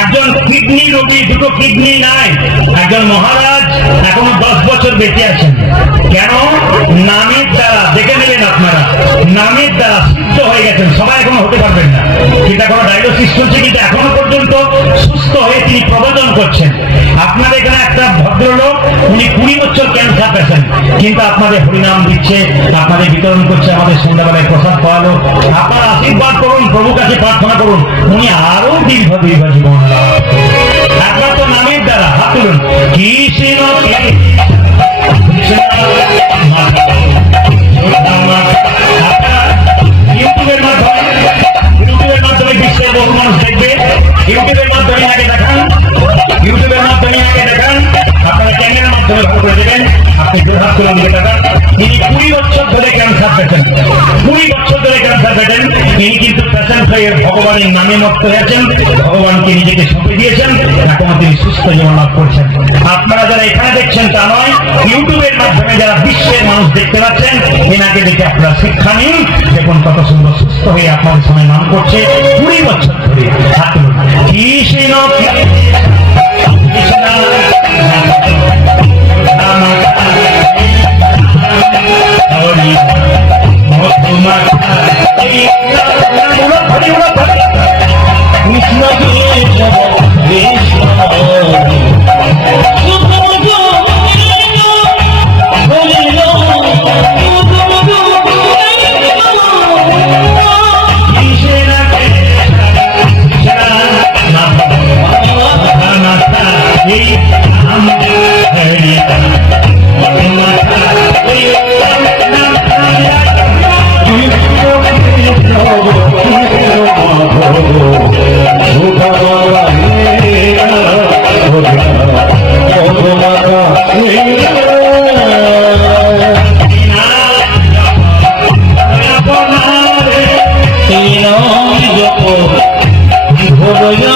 একজন কিডনি রোগী, দুটো কিডনি নাই, একজন মহারাজ এখনো 10 বছর বেঁচে আছেন। কেন? নামের দ্বারা, দেখে নেবেন আপনারা, নামের দ্বারা সিদ্ধ হয়ে গেছেন। সবাই এখনো হতে পারবেন না, কিন্তু এখনো ডায়ালিসিস চলছে, কিন্তু এখনো পর্যন্ত সুস্থ হয়ে তিনি প্রবচন করছেন। আপনাদের এখানে একটা ভদ্রলোক, উনি 20 বছর ক্যান্সার পেশেন্ট, কিন্তু আপনাদের হরিনাম দিচ্ছে, আপনাদের বিতরণ করছে, আমাদের সন্ধ্যাবেলায় প্রসাদ পাওয়ালো। আপনারা আশীর্বাদ করুন, প্রভুর কাছে প্রার্থনা করুন, উনি আরো দীর্ঘ জীবন লাভ। একবার তো নামের দ্বারা হাত তুলুন, কৃষ্ণ ইউটিউবের মাধ্যমে বিশ্বের বহু মানুষ দেখবে। ইউটিউবের মাধ্যমে আগে দেখান, আপনারা চ্যানেলের মাধ্যমে ভালো করে দেবেন। আপনি দুহাত তুলে দিকে দেখান। তিনি 20 বছর ধরে ক্যান্সার পেশেন্ট, 20 বছর ধরে ক্যান্সার পেশেন্ট। তিনি কিন্তু পেশেন্ট হয়ে ভগবানের নামে মত্ত হয়েছেন, ভগবানকে নিজেকে সঁপে দিয়েছেন, এখন তিনি সুস্থ জীবন লাভ করছেন। আপনারা যারা এখানে দেখছেন তা নয়, ইউটিউবের মাধ্যমে যারা বিশ্বের মানুষ দেখতে পাচ্ছেন, এনাকে দেখে আপনারা শিক্ষা নিন। দেখুন কত সুন্দর সুস্থ হয়ে আপনাদের সময় নাম করছে 20 বছর ধরে। হাত তুলুন, কৃষ্ণ জপনে জপনে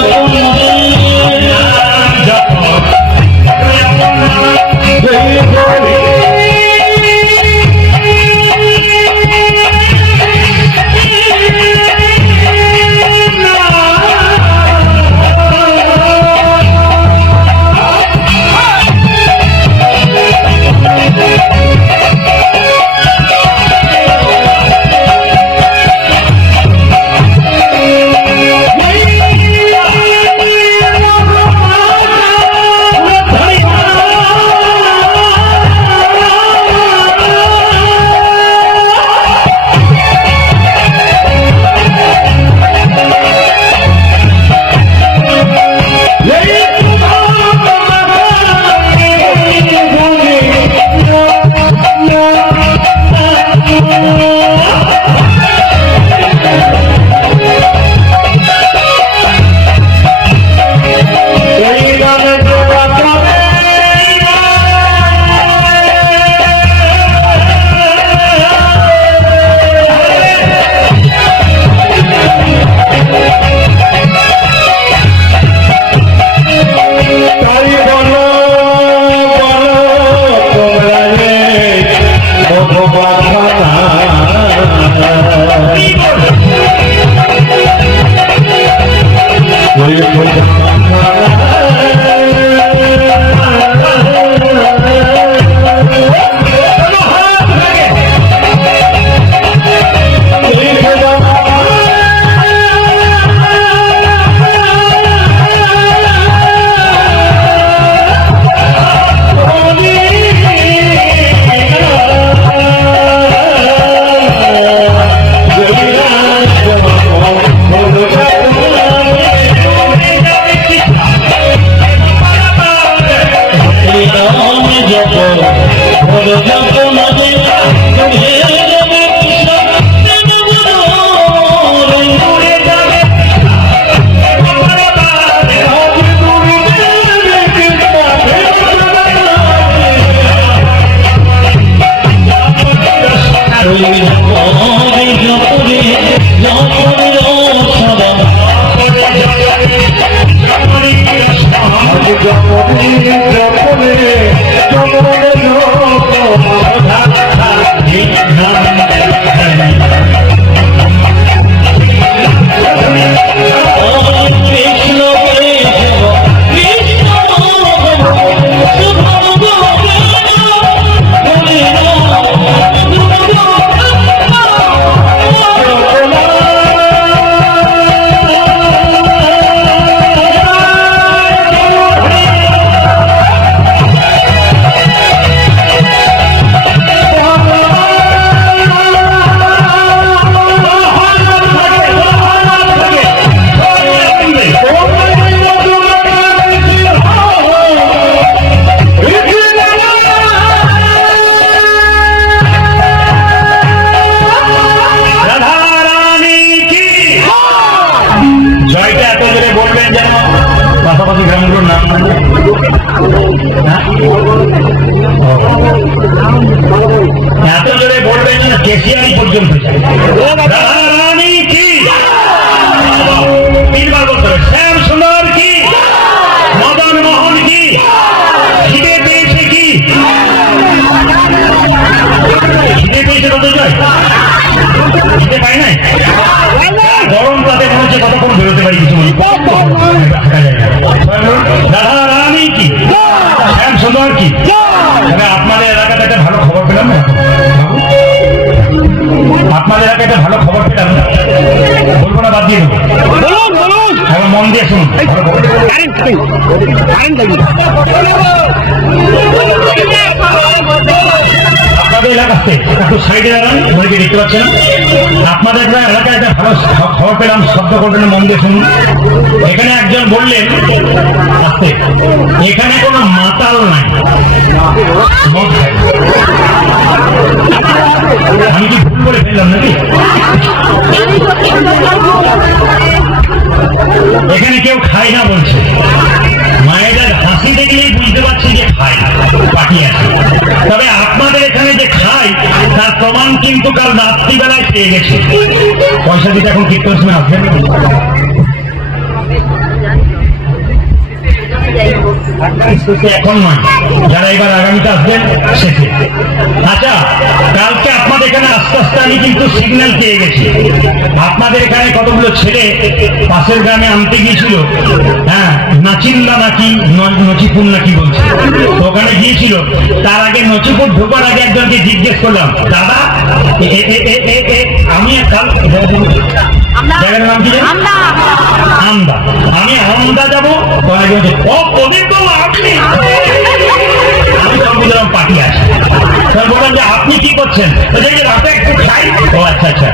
জপনে এশিয়াই পর্যন্ত যায়। রাধারানী কি, তিনবার বলতে হবে। শ্যাম সুন্দর কি, মদন মোহন কি, খিদে পেয়েছে কি, খিদে পেয়েছে কত জয়, খিদে পায় নাই, গরম তাতে মনে হচ্ছে কতক্ষণ বেরোতে পারি কিছু রাধারানী কি, শ্যাম সুন্দর কি। আপনাদের এলাকাতে একটা ভালো খবর পেলাম না, আপনাদের এলাকায় একটা ভালো খবর পেলাম না, বলবো না বাদ দিয়ে দেবো, এখন মন দিয়ে শুনুন। আপনাদের এলাকাতে একটু সাইডে দাঁড়ান, বইকে দেখতে পাচ্ছেন। আপনাদের এলাকায় একটা ভালো খবর পেলাম, শব্দ করবেন, মন দিয়ে শুনুন। এখানে একজন বললেন আসতে, এখানে কোনো মাতাল নাই, মদ খায়। আমি কি ভুল করে ফেললাম নাকি? এখানে কেউ খায় না বলছে, মায়েদের হাসি দেখলেই বুঝতে পারছি যে খায়, পাটি আছে। তবে আপনাদের এখানে যে খায় তার প্রমাণ কিন্তু কাল রাত্রিবেলায় পেয়ে গেছে। পয়সা দিতে এখন কীর্তন শুনে আসবেন, এখন নয়, যারা এবার আগামীতে আসবেন শেষে। আচ্ছা, কালকে আপনাদের এখানে আস্তে আস্তে আমি কিন্তু সিগন্যাল পেয়ে গেছি। আপনাদের এখানে কতগুলো ছেলে পাশের গ্রামে আনতে গিয়েছিল, হ্যাঁ, নাচিন্দা নাকি নচিপুর নাকি বলছে, ওখানে গিয়েছিল। তার আগে নচিপুর ঢোকার আগে একজনকে জিজ্ঞেস করলাম, দাদা আমি জায়গার নাম কি আমদা, আমি আমদা যাবো, আমি সব বুঝলাম পার্টি আছে। বললাম যে আপনি কি করছেন, রাতে একটু খাই। ও আচ্ছা আচ্ছা,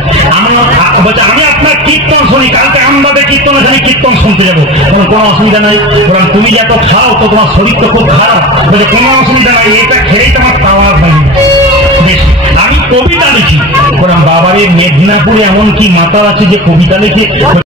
বলছে আমি আপনার কীর্তন শুনি, কালকে আমাদের কীর্তন এখানে কীর্তন শুনতে যাবো, কোনো অসুবিধা নাই। বললাম তুমি যত খাও তো তোমার শরীর তো খুব খারাপ। বলছে কোনো অসুবিধা নাই, এটা খেলেই তোমার খাওয়ার হয়নি। আমি কবিতা লিখি। বললাম বাবারে, মেদিনীপুরে এমন কি মাতাল আছে যে কবিতা লিখে।